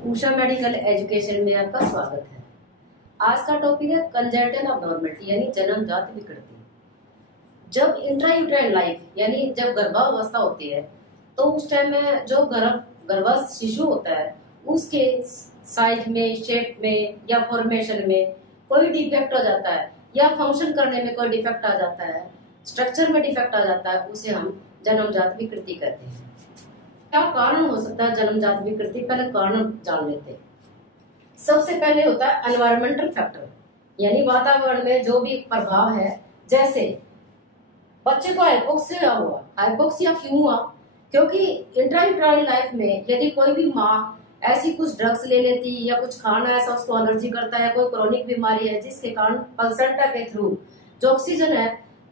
Usha medical education में आपका स्वागत है। आज का टॉपिक है कंजेनिटल अबनॉर्मलिटी यानी जन्मजात विकृति। जब इंट्रायूटेराइन लाइफ यानी जब गर्भावस्था होती है तो उस टाइम में जो गर्भस्थ शिशु होता है उसके साइज में, शेप में या फॉर्मेशन में कोई डिफेक्ट हो जाता है या फंक्शन करने में कोई डिफेक्ट आ जाता है, स्ट्रक्चर में डिफेक्ट आ जाता है, उसे हम जन्मजात विकृति कहते हैं। क्या कारण हो सकता है जन्मजात विकृति? पहले कारण जान लेते हैं। सबसे पहले होता है एनवायरमेंटल फैक्टर यानी वातावरण में जो भी प्रभाव है। जैसे बच्चे को हाइपोक्सिया हुआ, हाइपोक्सिया क्यों हुआ? क्योंकि इंट्रायूटेराइन लाइफ में यदि कोई भी माँ ऐसी कुछ ड्रग्स ले लेती या कुछ खाना ऐसा उसको एलर्जी करता है, कोई क्रोनिक बीमारी है जिसके कारण प्लेसेंटा के थ्रू जो ऑक्सीजन है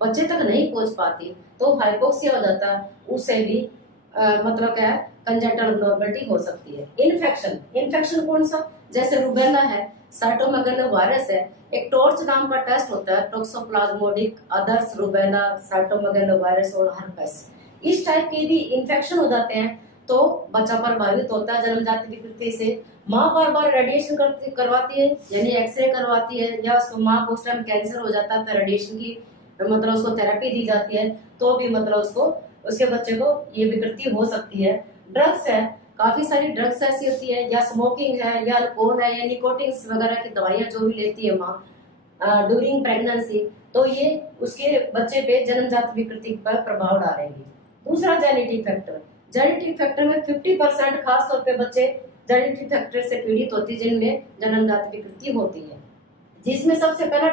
बच्चे तक नहीं पहुंच पाती तो हाइपोक्सिया हो जाता है। उससे भी मतलब क्या है, कंजेनिटल अबनॉर्मलिटी हो सकती है। इन्फेक्शन कौन सा? जैसे रूबेला है, साइटोमेगालोवायरस है, एक टॉर्च नाम का टेस्ट होता है, टोक्सोप्लाज्मोडिक अदर्स, रूबेला, साइटोमेगालोवायरस और हर्पेस। इस टाइप के भी इन्फेक्शन हो जाते हैं तो बच्चा प्रभावित होता है जन्मजात विकृति से। माँ बार बार रेडिएशन करवाती है यानी एक्सरे करवाती है, या उसको माँ को उस टाइम कैंसर हो जाता है तो रेडिएशन की मतलब उसको थेरेपी दी जाती है तो भी मतलब उसके बच्चे को ये विकृति हो सकती है। ड्रग्स है, काफी सारी ड्रग्स ऐसी होती है, या स्मोकिंग है, या अल्कोहल है, या निकोटिन्स वगैरह की दवाइयां जो भी लेती है माँ ड्यूरिंग प्रेगनेंसी, तो ये उसके बच्चे पे जन्मजात विकृति पर प्रभाव डालेंगी। दूसरा जेनेटिक फैक्टर में 50% खास तौर पे बच्चे जेनेटिक फैक्टर से पीड़ित होती है जिनमें जन्मजात विकृति होती है, जिसमें सबसे पहला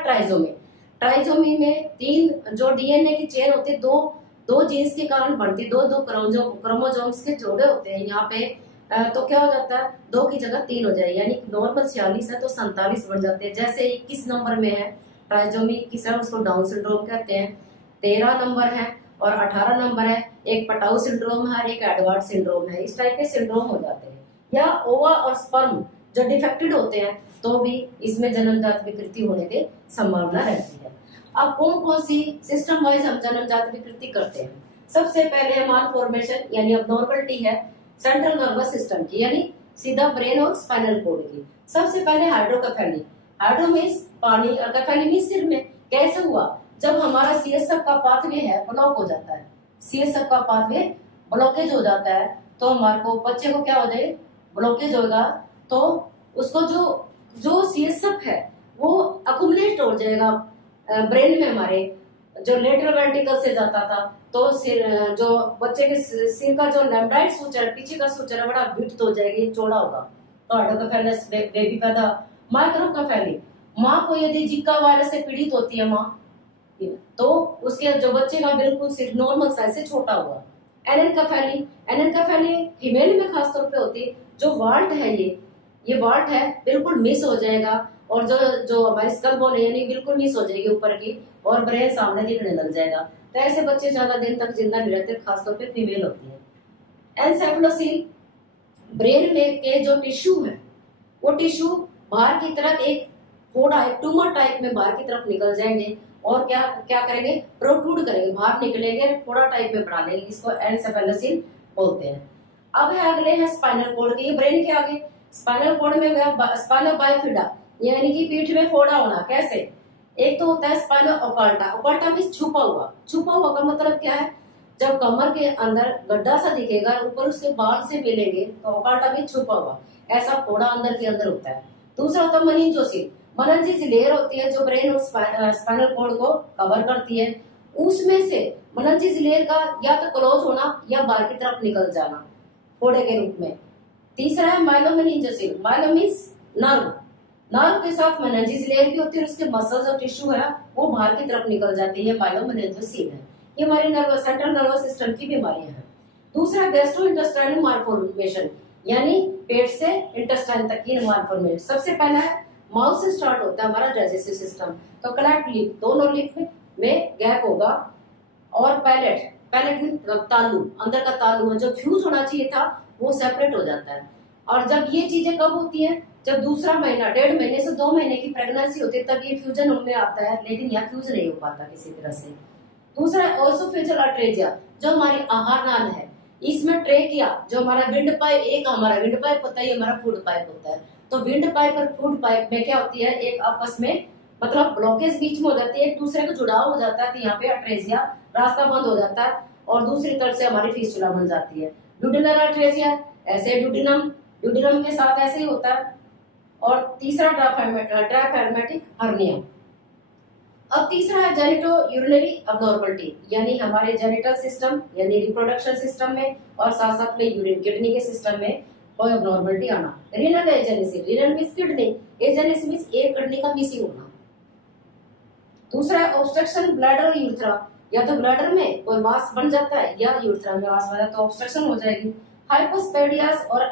ट्राइजोमी में 3 जो डीएनए की चेन होती है, दो जीन्स के कारण बनती, दो क्रोमोसोम्स के जोड़े होते हैं यहाँ पे। तो क्या हो जाता है, 2 की जगह 3 हो जाए, यानी नॉर्मल 46 है तो 47 बन जाते हैं। जैसे 21 नंबर में है ट्राइजोमी 21 है, उसको डाउन सिंड्रोम कहते हैं। 13 नंबर है और 18 नंबर है, एक पटाऊ सिंड्रोम है और एक एडवर्ड सिंड्रोम है। इस टाइप के सिंड्रोम हो जाते हैं। या ओवा और स्पर्म जो डिफेक्टेड होते हैं तो भी इसमें जन्मजात विकृति होने की संभावना रहती है। अब कौन सी सिस्टम वाइज हम जन्मजात विकृति करते हैं? सबसे पहले मालफॉर्मेशन यानी अबनॉर्मलिटी है सेंट्रल नर्वस सिस्टम की, यानी सीधा ब्रेन और स्पाइनल कॉर्ड की। सबसे पहले हाइड्रोकेफेली, हाइड्रो मींस पानी और केफेली मींस सिर में। कैसे हुआ? जब हमारा सीएसएफ का पाथवे है ब्लॉक हो जाता है, सीएसएफ का पाथवे ब्लॉकेज हो जाता है तो हमारे को बच्चे को क्या हो जाए, ब्लॉकेज होगा तो उसको जो सीएसएफ है वो अकुमुलेट हो जाएगा ब्रेन में। हमारे जो लेटरल वेंट्रिकल से जाता था तो जो बच्चे के सिर का जो लेम्डाइट सूचर पीछे का सूचर है बड़ा विड्थ हो जाएगी, चौड़ा होगा तो हाइड्रोकेफेलस बेबी पैदा। माइक्रोकेफेली, माँ को यदि जिका वायरस से पीड़ित होती है माँ तो उसके जो बच्चे का बिल्कुल सिर्फ नॉर्मल साइज से छोटा हुआ। एनेनकेफेली फीमेल में खास तौर पे होती है। जो वाल्ट है ये वाल्ट है बिल्कुल मिस हो जाएगा और जो हमारी स्कल बोन है यानी बिल्कुल मिस हो जाएगी ऊपर की और ब्रेन सामने दिखने लग जाएगा। तो ऐसे बच्चे ज्यादा दिन तक जिंदा नहीं रहते, खासतौर पे फीमेल होती है। एनसेफेलोसील, ब्रेन में के जो टिश्यू है वो टिश्यू बाहर की तरफ एक फोड़ा एक ट्यूमर टाइप में बाहर की तरफ निकल जाएंगे और क्या करेंगे, प्रोट्रूड करेंगे, बाहर निकलेंगे, फोड़ा टाइप में बना लेंगे। इसको एनसेफेलोसील बोलते हैं। अब है अगले है स्पाइनल कॉर्ड के, ये ब्रेन के आगे स्पाइनल कॉर्ड में गया स्पाइनल बाइफिडा यानी कि पीठ में फोड़ा होना। कैसे? एक तो होता है स्पाइनल ओकाल्टा, ओकाल्टा मींस छुपा हुआ का मतलब क्या है, जब कमर के अंदर गड्ढा सा दिखेगा ऊपर उसके बाल से मिलेंगे तो ओकाल्टा मींस छुपा हुआ, ऐसा फोड़ा अंदर के अंदर होता है। दूसरा होता है मेनिंजोसिल, मेनिंजिस लेयर होती है जो ब्रेन और स्पाइनल कॉर्ड को कवर करती है। उसमें से मेनिंजिस लेयर का या तो क्लोज होना या बाहर की तरफ निकल जाना फोड़े के रूप में। तीसरा है माइलोमेनिंजोसिल, माइलो मींस नर्व के साथ मेनिंजिस लेयर भी होती है और उसके मसल्स और टिश्यू है वो बाहर की तरफ निकल जाती है, माइलोमेनिंजोसिल है। ये हमारे सेंट्रल नर्वस सिस्टम की बीमारियां हैं। दूसरा गैस्ट्रोइंटेस्टाइनल मालफॉर्मेशन यानी पेट से इंटेस्टाइन तक की मालफॉर्मेशन। सबसे पहला है माउथ से स्टार्ट होता है हमारा डाइजेस्टिव सिस्टम, तो क्लैफ्ट लिप, दोनों लिप में गैप होगा और पैलेट में तालू, अंदर का तालू है जो फ्यूज होना चाहिए था वो सेपरेट हो जाता है। और जब ये चीजें कब होती हैं, जब दूसरा महीना 1.5 महीने से 2 महीने की प्रेगनेंसी होती है तब ये फ्यूजन उनमें आता है, लेकिन यह फ्यूज नहीं हो पाता किसी तरह से। दूसरा ओसोफेजियल अट्रेजिया जो हमारी आहार नाल है, इसमें ट्रेकिया जो हमारा विंड पाइप, एक हमारा विंड पाइप होता है, ये हमारा फूड पाइप होता है। तो विंड पाइप और फूड पाइप में क्या होती है, एक आपस में मतलब ब्लॉकेज बीच में हो जाती है, एक दूसरे को जुड़ाव हो जाता है, तो यहाँ पे अट्रेजिया रास्ता बंद हो जाता है और दूसरी तरफ से हमारी फिस्टुला बन जाती है, ड्यूडिनल अट्रेजिया। ऐसे ड्यूडिनम के साथ ऐसे ही होता है। और तीसरा ट्राइफर्मेटिक हर्निया। अब तीसरा है जेनिटो यूरिनरी अबनॉर्मलिटी, यानी हमारे जेनिटल सिस्टम यानी रिप्रोडक्शन सिस्टम में और साथ साथ में यूरिन किडनी के सिस्टम में कोई अबनॉर्मलिटी आना। Renal agenesis, renal means kidney, agenesis means एक किडनी का मिसिंग होना। दूसरा है ऑब्स्ट्रक्शन ब्लैडर और यूरेथ्रा, या तो ब्लैडर में कोई मास बन जाता है या यूरेथ्रा में मास बना तो ऑब्स्ट्रक्शन हो जाएगी। हाइपोस्पेडियस और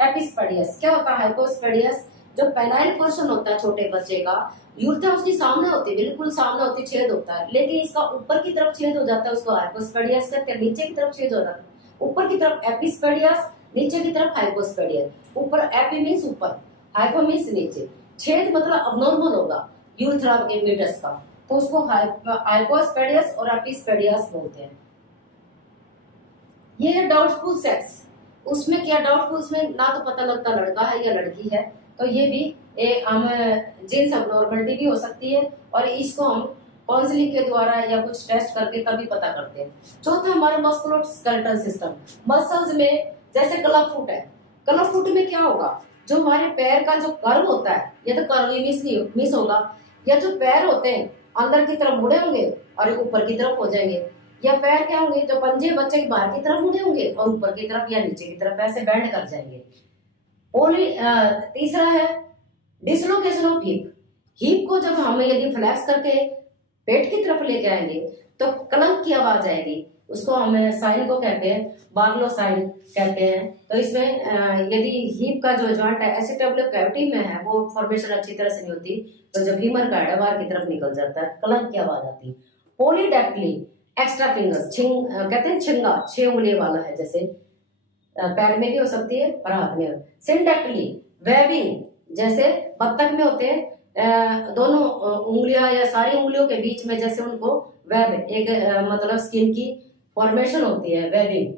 एपिस्पेडियस। क्या होता है हाइपोस्पेडियस, जो पेनाइल पोर्शन होता है छोटे बच्चे का, यूरेथ्रा उसके सामने होती है, बिल्कुल सामने होती, छेद होता है, लेकिन इसका ऊपर की तरफ छेद हो जाता है, उसको हाइपोस्पेडियस कहते हैं। नीचे की तरफ छेद हो जाता है, ऊपर की तरफ एपिस्पेडियस, नीचे की तरफ हाइपोस्पेडियस। ऊपर एपी मींस ऊपर, हाइपो मींस नीचे। छेद मतलब अबनॉर्मल होगा यूरेथ्रा के मीटस का, तो उसको हाइपोस्पेडियस और एपिस्पेडियस बोलते हैं। ये है डाउटफुल सेक्स। उसमें क्या डाउटफुल, उसमें ना तो पता लगता लड़का है या लड़की है, तो ये भी हम जीन्स अबनॉर्मलिटी भी हो सकती है और इसको हम काउंसलिंग के द्वारा या कुछ टेस्ट करके तभी पता करते हैं। चौथा हमारा मस्कुलोस्केलेटल सिस्टम। मसल्स में जैसे क्लब फुट है, क्लब फुट में क्या होगा, जो हमारे पैर का जो कर्व होता है, या तो कर्व मिस होगा, या जो पैर होते हैं अंदर की तरफ मुड़े होंगे और ऊपर की तरफ हो जाएंगे, या पैर क्या होंगे जो पंजे बच्चे के बाहर की तरफ मुड़े होंगे और ऊपर की तरफ या नीचे की तरफ ऐसे बैंड कर जाएंगे। तीसरा है डिसलोकेशन ऑफ हिप। हिप को जब हम यदि फ्लैक्स करके पेट की तरफ लेके आएंगे तो क्लंक की आवाज आएगी, उसको हम साइन को कहते हैं, बार्लो साइन कहते हैं। तो इसमें यदि हिप का जो जॉइंट है एसिटेबुलर कैविटी में है, वो फॉर्मेशन अच्छी तरह से नहीं होती, तो जब फीमर का है बाहर की तरफ निकल जाता है, क्लंक की आवाज आती है। पॉलीडैक्टिली, एक्स्ट्रा फिंगर्स, कहते हैं छिंगा, 6 उंगलियों वाला है, जैसे पैर में भी हो सकती है और हाथ में। सिंडैक्टिली, वेबिंग, जैसे बत्तख में होते हैं दोनों उंगलियां या सारी उंगलियों के बीच में जैसे उनको वेब, एक मतलब स्किन की फॉर्मेशन होती है, वेबिंग।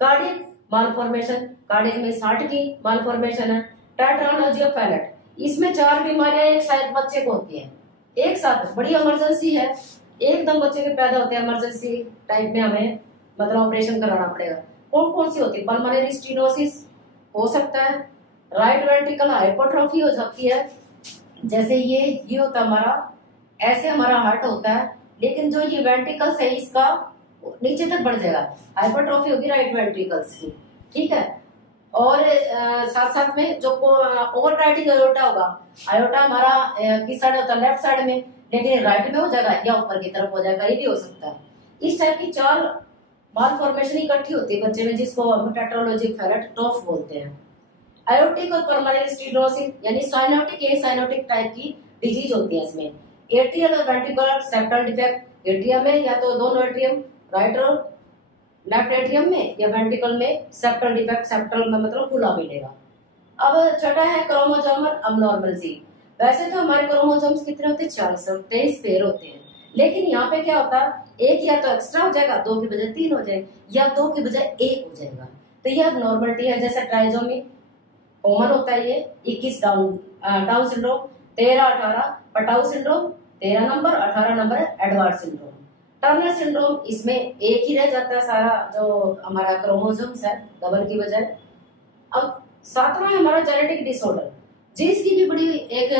कार्डियक मालफॉर्मेशन, कार्डियक में 60 की मालफॉर्मेशन है। टेट्रालॉजी ऑफ पैलेट, इसमें 4 बीमारियां एक साथ बच्चे को होती हैं एक साथ, बड़ी इमरजेंसी है, एकदम बच्चे के पैदा होते हैं, इमरजेंसी टाइप में हमें मतलब ऑपरेशन कराना पड़ेगा। कौन कौन सी होती है, पल्मोनरी स्टेनोसिस हो सकता है, राइट वेंट्रिकल हाइपरट्रॉफी हो सकती है, जैसे ये होता है हमारा, ऐसे हमारा हार्ट होता है, लेकिन जो ये वेंट्रिकल्स है इसका नीचे तक बढ़ जाएगा, हाइपरट्रॉफी होगी राइट वेंट्रिकल्स की, ठीक है। और साथ साथ में जो ओवरराइडिंग आयोटा होगा, आयोटा हमारा किस साइड होता है, लेफ्ट साइड में, लेकिन राइट में हो जाएगा या ऊपर की तरफ हो जाएगा, ये भी हो सकता है। इस टाइप की 4 मालफॉर्मेशन इकट्ठी होती है बच्चे में, जिसको हम टेट्रालॉजिक पैलेट टॉफ बोलते हैं। आयोटिक और पल्मोनरी स्टेनोसिस यानी साइनोटिक, ए साइनोटिक टाइप की डिजीज होती है इसमें। एट्रियल और वेंट्रिकुलर सेप्टल डिफेक्ट, एट्रियम में या तो दोनों एट्रियम, राइट और लेफ्ट एट्रियम में, या वेंट्रिकल में सेप्टल डिफेक्ट, सेप्टल में मतलब खुला मिलेगा। अब छठा है क्रोमोसोमल अबनॉर्मलिटी। वैसे तो हमारे क्रोमोसोम्स कितने होते हैं, 23 पेयर होते हैं, लेकिन यहाँ पे क्या होता है, एक या तो एक्स्ट्रा हो जाएगा, 2 की बजाय 3 हो जाएगा, या 2 की बजाय 1 हो जाएगा, तो यह अबनॉर्मलिटी है। जैसे ट्राइजोमी कॉमन होता है, ये 21 down syndrome, 13-18 Patau syndrome, 13 number, 18 number Edward syndrome. Turner syndrome, इसमें एक ही रह जाता है सारा जो हमारा क्रोमोसोम्स है, डबल की बजाय। अब 7वां है हमारा जेनेटिक डिसऑर्डर, जिसकी भी बड़ी एक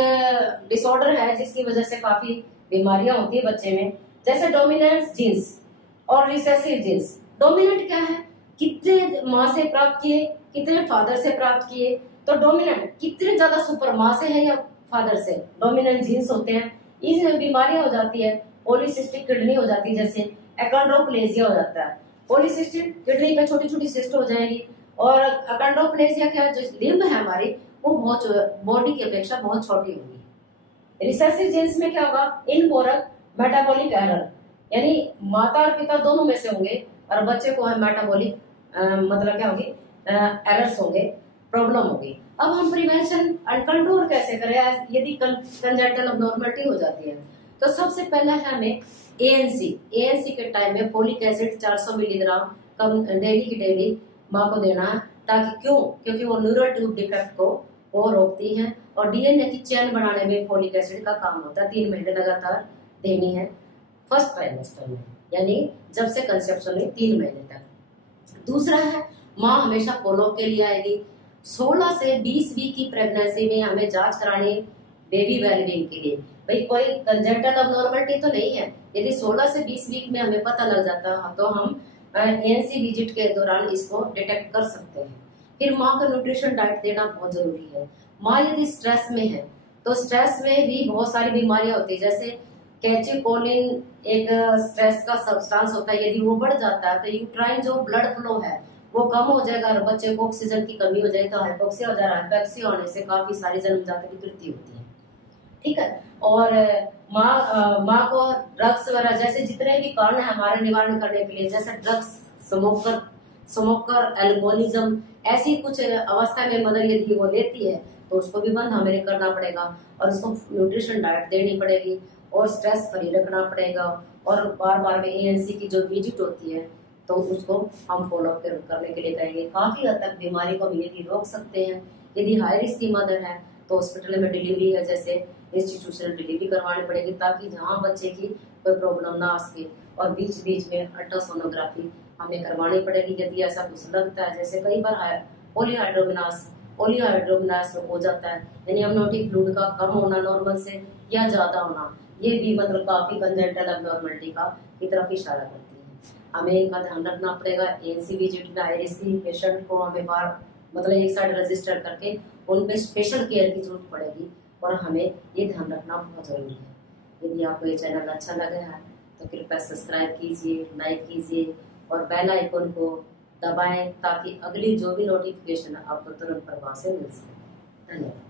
डिसऑर्डर है, जिसकी वजह से काफी बीमारियां होती है बच्चे में, जैसे डोमिनेंट जीन्स और रिसेसिव जीन्स। डोमिनेंट क्या है, कितने माँ से प्राप्त किए, कितने फादर से प्राप्त किए, तो डोमिनेंट कितने ज्यादा सुपर माँ से है या फादर से, डोमिनेंट जीन्स होते हैं। इसमें बीमारियां हो जाती है, पॉलीसिस्टिक किडनी हो जाती है, जैसे अकॉन्ड्रोप्लेजिया हो जाता है, पॉलीसिस्टिक किडनी में छोटी छोटी सिस्ट हो जाएगी। और अकॉन्ड्रोप्लेजिया क्या, जो लिम्ब है हमारी, वो बहुत बॉडी की अपेक्षा बहुत छोटी होगी। रिसेसिव जीन्स में क्या होगा, इनबोरन मेटाबॉलिक एरर, यानी माता और पिता दोनों में से होंगे और बच्चे को है मेटाबॉलिक मतलब क्या होगी, एरर्स होंगे, प्रॉब्लम होगी। अब हम प्रिवेंशन एंड कंट्रोल कैसे करें यदि कंजेनिटल अबनॉर्मलिटी हो जाती है, तो सबसे पहला है हमें एएनसी के टाइम में फोलिक एसिड 400 मिलीग्राम कम डेली की डेली माँ को देना है, ताकि क्योंकि वो न्यूरल ट्यूब डिफेक्ट को वो रोकती है और डीएनए की चेन बनाने में फोलिक एसिड का काम होता है। 3 महीने लगातार देनी है फर्स्ट ट्राइमेस्टर में, यानी जब से कंसेप्शन में 3 महीने तक। दूसरा है माँ हमेशा फॉलोअप के लिए आएगी। 16 से 20 वीक की प्रेगनेंसी में हमें जांच करानी बेबी वेलबींग के लिए। भाई कोई कंजेंटल अबनॉर्मलिटी तो नहीं है। यदि 16 से 20 वीक में हमें पता लग जाता है तो हम एएनसी विजिट के दौरान इसको डिटेक्ट कर सकते हैं। फिर माँ का न्यूट्रिशन डाइट देना बहुत जरूरी है। माँ यदि स्ट्रेस में है तो स्ट्रेस में भी बहुत सारी बीमारियां होती है, जैसे कैचिकोलिन एक स्ट्रेस का सब्सटेंस होता है। यदि वो बढ़ जाता है तो यूट्राइन जो ब्लड फ्लो है वो कम हो जाएगा और बच्चे को ऑक्सीजन की कमी हो जाएगी तो हाइपोक्सिया हो जाएगा। हाइपोक्सिया होने से काफी सारी जन्मजात विकृति होती है। ठीक है। और माँ को ड्रग्स वगैरह जैसे जितने भी कारण है हमारे निवारण करने के लिए, जैसे ड्रग्स, स्मोकर, एल्कोहलिज्म, ऐसी कुछ अवस्था में मदर यदि वो लेती है तो उसको भी बंद हमें करना पड़ेगा और उसको न्यूट्रिशन डाइट देनी पड़ेगी और स्ट्रेस फ्री रखना पड़ेगा। और बार बार में एएनसी की जो विजिट होती है तो उसको हम फॉलो करने के लिए कहेंगे। काफी हद तक बीमारी को हम यदि रोक सकते हैं। यदि हाई रिस्क की मदर है तो हॉस्पिटल में डिलीवरी है, जैसे इंस्टीट्यूशनल डिलीवरी करवानी पड़ेगी ताकि जहाँ बच्चे की कोई प्रॉब्लम ना आ सके। और बीच बीच में अल्ट्रासोनोग्राफी हमें करवानी पड़ेगी यदि ऐसा कुछ लगता है। जैसे कई बार पोलियोहाइड्रोमिनास हो जाता है, यानी अमनोटिक फ्लूइड का कम होना नॉर्मल से या ज्यादा होना, ये भी मतलब काफी कंजेंटल अबनॉर्मलिटी की तरफ इशारा करती है। हमें इनका ध्यान रखना पड़ेगा। एएनसी विजिट में आईरिसी पेशेंट को हमें बार मतलब एक साइड रजिस्टर करके उन पे स्पेशल केयर की जरूरत पड़ेगी और हमें ये ध्यान रखना बहुत जरूरी है। यदि आपको ये चैनल अच्छा लगा है तो कृपया सब्सक्राइब कीजिए, लाइक कीजिए और बेल आइकन को दबाएं ताकि अगली जो भी नोटिफिकेशन आपको तुरंत प्रभाव से मिल सके। धन्यवाद।